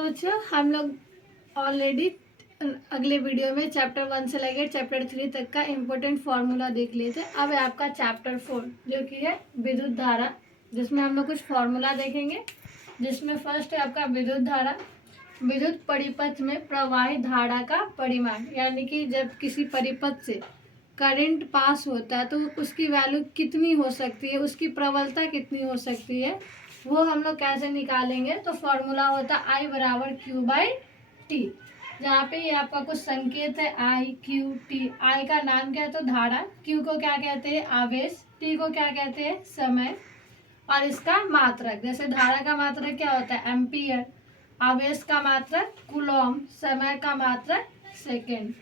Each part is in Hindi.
हेलो बच्चों, हम लोग ऑलरेडी अगले वीडियो में चैप्टर 1 से लेकर चैप्टर 3 तक का इम्पोर्टेंट फार्मूला देख लिए थे। अब है आपका चैप्टर 4 जो कि है विद्युत धारा, जिसमें हम लोग कुछ फार्मूला देखेंगे। जिसमें फर्स्ट है आपका विद्युत धारा। विद्युत परिपथ में प्रवाहित धारा का परिमाण, यानी कि जब किसी परिपथ से करंट पास होता है तो उसकी वैल्यू कितनी हो सकती है, उसकी प्रबलता कितनी हो सकती है, वो हम लोग कैसे निकालेंगे। तो फॉर्मूला होता है आई बराबर क्यू बाई टी। जहाँ पे ये आपका कुछ संकेत है आई क्यू टी। आई का नाम क्या है तो धारा, क्यू को क्या कहते हैं आवेश, टी को क्या कहते हैं समय, और इसका मात्रक। जैसे धारा का मात्रक क्या होता है एम्पियर, आवेश का मात्रक कूलॉम, समय का मात्रक सेकेंड।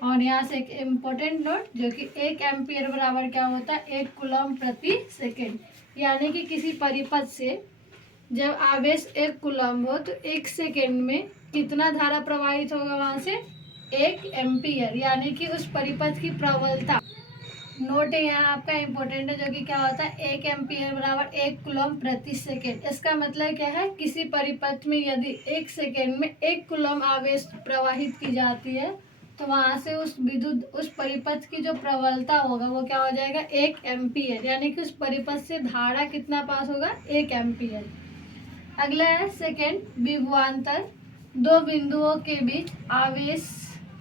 और यहाँ से एक इम्पोर्टेंट नोट, जो कि 1 एम्पियर बराबर क्या होता है 1 कूलॉम प्रति सेकेंड। यानी कि किसी परिपथ से जब आवेश 1 कूलॉम हो तो 1 सेकेंड में कितना धारा प्रवाहित होगा वहाँ से 1 एम्पियर, यानी कि उस परिपथ की प्रबलता। नोट है यहाँ आपका इम्पोर्टेंट है, जो कि क्या होता है 1 एम्पियर बराबर 1 कूलॉम प्रति सेकेंड। इसका मतलब क्या है, किसी परिपथ में यदि 1 सेकेंड में 1 कूलॉम आवेश प्रवाहित की जाती है तो वहाँ से उस परिपथ की जो प्रबलता होगा वो क्या हो जाएगा 1 एम्पियर, यानी कि उस परिपथ से धारा कितना पास होगा 1 एम्पियर। अगला है सेकेंड विभवांतर। दो बिंदुओं के बीच आवेश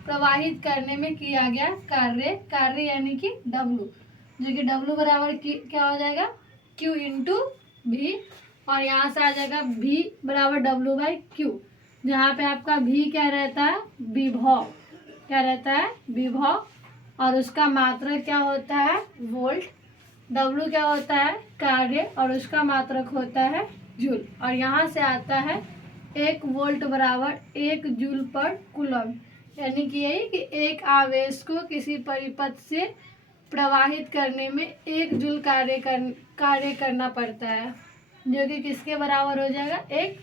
प्रवाहित करने में किया गया कार्य यानी कि W, जो कि W बराबर क्या हो जाएगा Q इंटू V, और यहाँ से आ जाएगा V बराबर W बाई Q, जहाँ पे आपका V क्या रहता है विभव, क्या रहता है विभव, और उसका मात्रक क्या होता है वोल्ट। W क्या होता है कार्य और उसका मात्रक होता है जूल, और यहाँ से आता है 1 वोल्ट बराबर 1 जूल पर कूलम, यानी कि यही कि एक आवेश को किसी परिपथ से प्रवाहित करने में 1 जूल कार्य करना पड़ता है, जो कि किसके बराबर हो जाएगा 1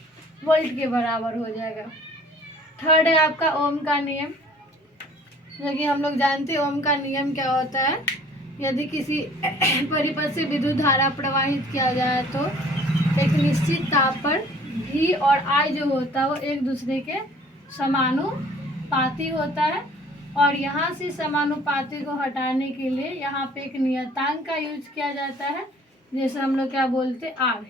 वोल्ट के बराबर हो जाएगा। थर्ड है आपका ओम का नियम, जो कि हम लोग जानते हैं ओम का नियम क्या होता है। यदि किसी परिपथ से विद्युत धारा प्रवाहित किया जाए तो एक निश्चित ताप पर V और I जो होता है वो एक दूसरे के समानुपाती होता है, और यहाँ से समानुपाती को हटाने के लिए यहाँ पे एक नियतांक का यूज किया जाता है, जैसे हम लोग क्या बोलते हैं R,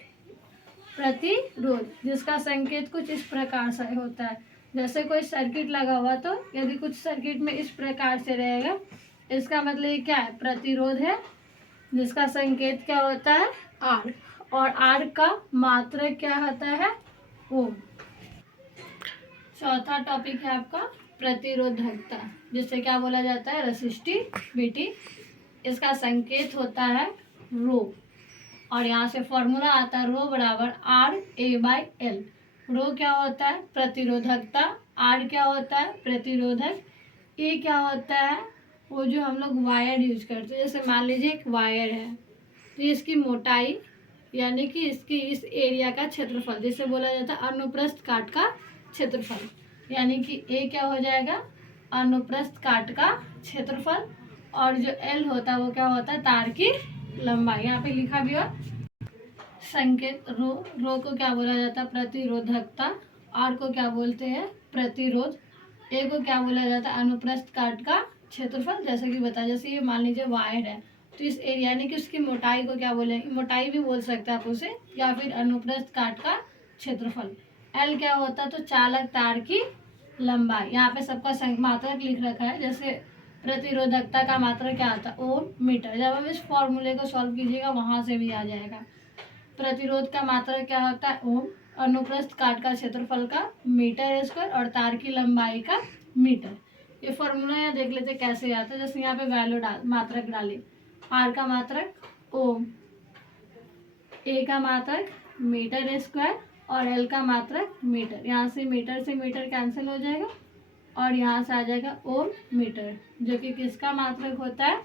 प्रतिरोध, जिसका संकेत कुछ इस प्रकार से होता है। जैसे कोई सर्किट लगा हुआ तो यदि कुछ सर्किट में इस प्रकार से रहेगा, इसका मतलब ये क्या है प्रतिरोध है, जिसका संकेत क्या होता है R, और R का मात्रक क्या होता है ओम। चौथा टॉपिक है आपका प्रतिरोधकता, जिसे क्या बोला जाता है रेसिस्टिविटी। इसका संकेत होता है रो, और यहाँ से फॉर्मूला आता है रो बराबर RA/L। रो क्या होता है प्रतिरोधकता, R क्या होता है प्रतिरोधक, ए क्या होता है वो जो हम लोग वायर यूज करते हैं। जैसे मान लीजिए एक वायर है तो इसकी मोटाई यानी कि इसकी इस एरिया का क्षेत्रफल, जिसे बोला जाता है अनुप्रस्थ काट का क्षेत्रफल, यानी कि ए क्या हो जाएगा अनुप्रस्थ काट का क्षेत्रफल, और जो एल होता है वो क्या होता है तार की लंबाई। यहाँ पे लिखा भी हो संकेत रो को क्या बोला जाता है प्रतिरोधकता, आर को क्या बोलते हैं प्रतिरोध, ए को क्या बोला जाता है अनुप्रस्थ काट का क्षेत्रफल। जैसे कि बता, जैसे ये मान लीजिए वायर है तो इस एरिया यानी कि उसकी मोटाई को क्या बोलेंगे, मोटाई भी बोल सकते हैं आप उसे, या फिर अनुप्रस्थ काट का क्षेत्रफल। एल क्या होता है तो चालक तार की लंबाई। यहाँ पे सबका मात्रक लिख रखा है, जैसे प्रतिरोधकता का मात्रक क्या आता है ओम मीटर। जब हम इस फॉर्मूले को सॉल्व कीजिएगा वहां से भी आ जाएगा। प्रतिरोध का मात्रक क्या होता है ओम, अनुप्रस्थ काट का क्षेत्रफल का मीटर स्क्वायर, और तार की लंबाई का मीटर। ये फॉर्मूला यहाँ देख लेते कैसे आता है। जैसे यहाँ पे वैल्यू मात्रक डाली, आर का मात्रक ओम, ए का मात्रक मीटर स्क्वायर, और एल का मात्रक मीटर। यहाँ से मीटर कैंसिल हो जाएगा, और यहाँ से आ जाएगा ओम मीटर, जो कि किसका मात्रक होता है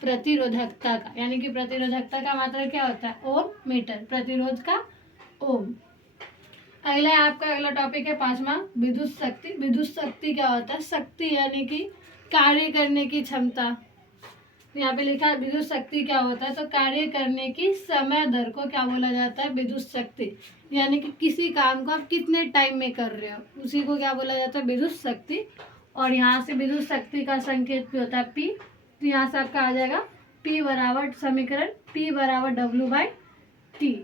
प्रतिरोधकता का, यानी कि प्रतिरोधकता का मात्रक क्या होता है ओम मीटर, प्रतिरोध का ओम। अगला है आपका अगला टॉपिक है 5वां विद्युत शक्ति। विद्युत शक्ति क्या होता है शक्ति यानी कि कार्य करने की क्षमता, यहाँ पे लिखा है विद्युत शक्ति क्या होता है, तो कार्य करने की समय दर को क्या बोला जाता है, विद्युत शक्ति। यानी कि किसी काम को आप कितने टाइम में कर रहे हो उसी को क्या बोला जाता है, विद्युत शक्ति। और यहाँ से विद्युत शक्ति का संकेत भी होता है पी, तो यहाँ से आपका आ जाएगा पी बराबर समीकरण पी बराबर W/T।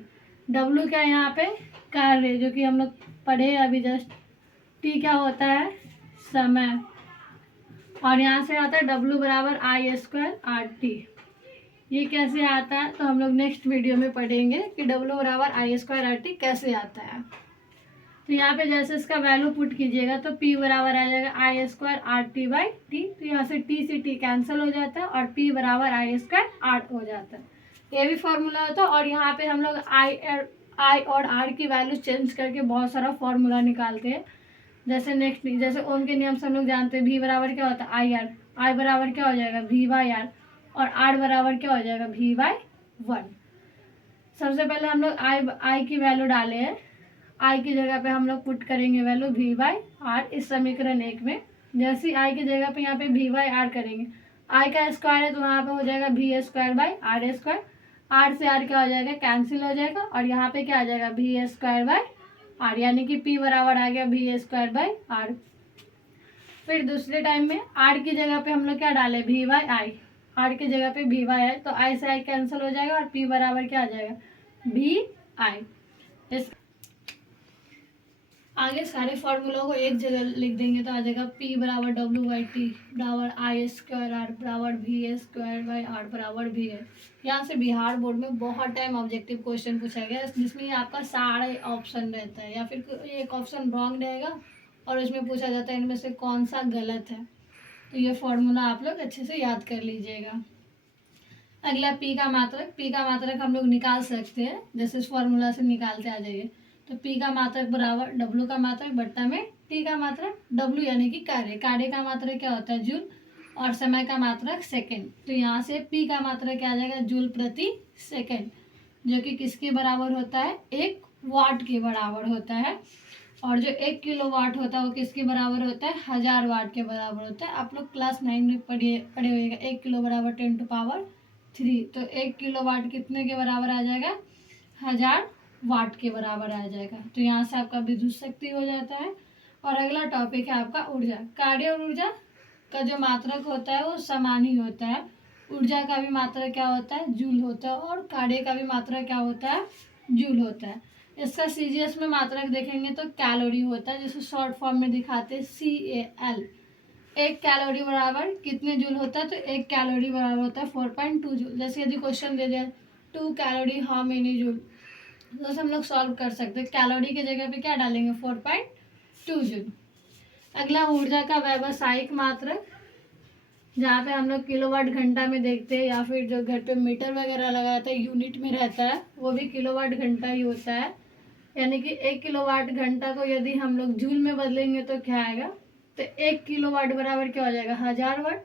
W क्या है यहाँ पे, कार्य, जो कि हम लोग पढ़े अभी जस्ट। टी क्या होता है, समय। और यहाँ से आता है W बराबर I²RT। ये कैसे आता है तो हम लोग नेक्स्ट वीडियो में पढ़ेंगे कि W बराबर I²RT कैसे आता है। तो यहाँ पे जैसे इसका वैल्यू पुट कीजिएगा तो P बराबर आ जाएगा I²RT/T। तो यहाँ से T से T कैंसिल हो जाता है और P बराबर I² हो जाता है। ये भी फॉर्मूला होता है। और यहाँ पे हम लोग I और R की वैल्यू चेंज करके बहुत सारा फॉर्मूला निकालते हैं। जैसे नेक्स्ट, जैसे ओम के नियम से हम लोग जानते हैं V बराबर क्या होता है IR, I बराबर क्या हो जाएगा V/R और R बराबर क्या हो जाएगा V/1। सबसे पहले हम लोग I की वैल्यू डाले हैं, I की जगह पे हम लोग पुट करेंगे वैल्यू V/R इस समीकरण 1 में। जैसे I की जगह पे यहाँ पे V/R करेंगे, I का स्क्वायर है तो वहाँ पे हो जाएगा V²/R²। R से R क्या हो जाएगा, कैंसिल हो जाएगा और यहाँ पे क्या आ जाएगा V²/R, यानी कि P बराबर आ गया V²/R। फिर दूसरे टाइम में R की जगह पे हम लोग क्या डाले V/I, R की जगह पे V/I, तो I से I कैंसिल हो जाएगा और P बराबर क्या आ जाएगा V/I। इस आगे सारे फॉर्मूलों को एक जगह लिख देंगे तो आ जाएगा P बराबर W/T बराबर I² बराबर V² बराबर V है। यहाँ से बिहार बोर्ड में बहुत टाइम ऑब्जेक्टिव क्वेश्चन पूछा गया जिसमें आपका सारे ऑप्शन रहता है या फिर एक ऑप्शन रॉन्ग रहेगा और उसमें पूछा जाता है इनमें से कौन सा गलत है। तो ये फॉर्मूला आप लोग अच्छे से याद कर लीजिएगा। अगला P का मात्रक हम लोग निकाल सकते हैं, जैसे इस फॉर्मूला से निकालते आ जाइए। तो P का मात्रक बराबर W का मात्रक बट्टा में T का मात्रक, W यानी कि कार्य का मात्रक क्या होता है जूल और समय का मात्रक सेकंड। तो यहाँ से P का मात्रक क्या आ जाएगा जूल प्रति सेकंड, जो कि किसके बराबर होता है 1 वाट के बराबर होता है। और जो 1 किलोवाट होता है वो किसके बराबर होता है 1000 वाट के बराबर होता है। आप लोग क्लास 9 में पढ़े होइएगा 1 किलो बराबर 10⁻3। तो 1 किलोवाट कितने के बराबर आ जाएगा 1000 वाट के बराबर आ जाएगा। तो यहाँ से आपका विद्युत शक्ति हो जाता है। और अगला टॉपिक है आपका ऊर्जा। कार्य और ऊर्जा का जो मात्रक होता है वो समान ही होता है। ऊर्जा का भी मात्रक क्या होता है जूल होता है और कार्य का भी मात्रक क्या होता है जूल होता है। इसका CGS में मात्रक देखेंगे तो कैलोरी होता है, जिसे शॉर्ट फॉर्म में दिखाते हैं CAL। 1 कैलोरी बराबर कितने जूल होता है, तो 1 कैलोरी बराबर होता है 4.2 जूल। जैसे यदि क्वेश्चन दे दिया 2 कैलोरी हाउ मेनी जूल, तो हम लोग सॉल्व कर सकते हैं। कैलोरी की जगह पे क्या डालेंगे 4.2 जूल। अगला ऊर्जा का व्यावसायिक मात्रक, जहाँ पे हम लोग किलोवाट घंटा में देखते हैं या फिर जो घर पे मीटर वगैरह लगाता है यूनिट में रहता है वो भी किलोवाट घंटा ही होता है। यानी कि 1 किलोवाट घंटा को यदि हम लोग जूल में बदलेंगे तो क्या आएगा, तो 1 किलोवाट बराबर क्या हो जाएगा 1000 वाट।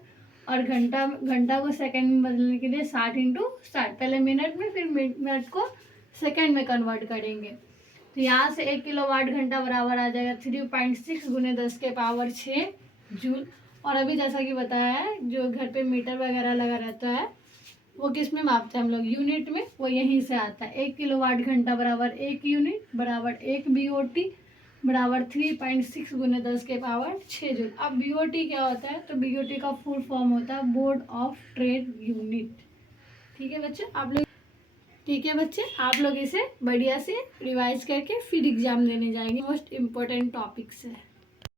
और घंटा को सेकंड में बदलने के लिए 60 × 60, पहले मिनट में फिर मिनट को सेकंड में कन्वर्ट करेंगे। तो यहाँ से 1 किलोवाट घंटा बराबर आ जाएगा 3.6 × 10⁻6 जूल। और अभी जैसा कि बताया है जो घर पे मीटर वगैरह लगा रहता है वो किस में मापते हैं हम लोग यूनिट में, वो यहीं से आता है। 1 किलोवाट घंटा बराबर 1 यूनिट बराबर 1 BOT बराबर 3.6 × 10⁻6 जूल। अब BOT क्या होता है, तो BOT का फुल फॉर्म होता है बोर्ड ऑफ ट्रेड यूनिट। ठीक है बच्चे, आप लोग इसे बढ़िया से रिवाइज करके फिर एग्जाम देने जाएंगे। मोस्ट इम्पोर्टेंट टॉपिक्स है।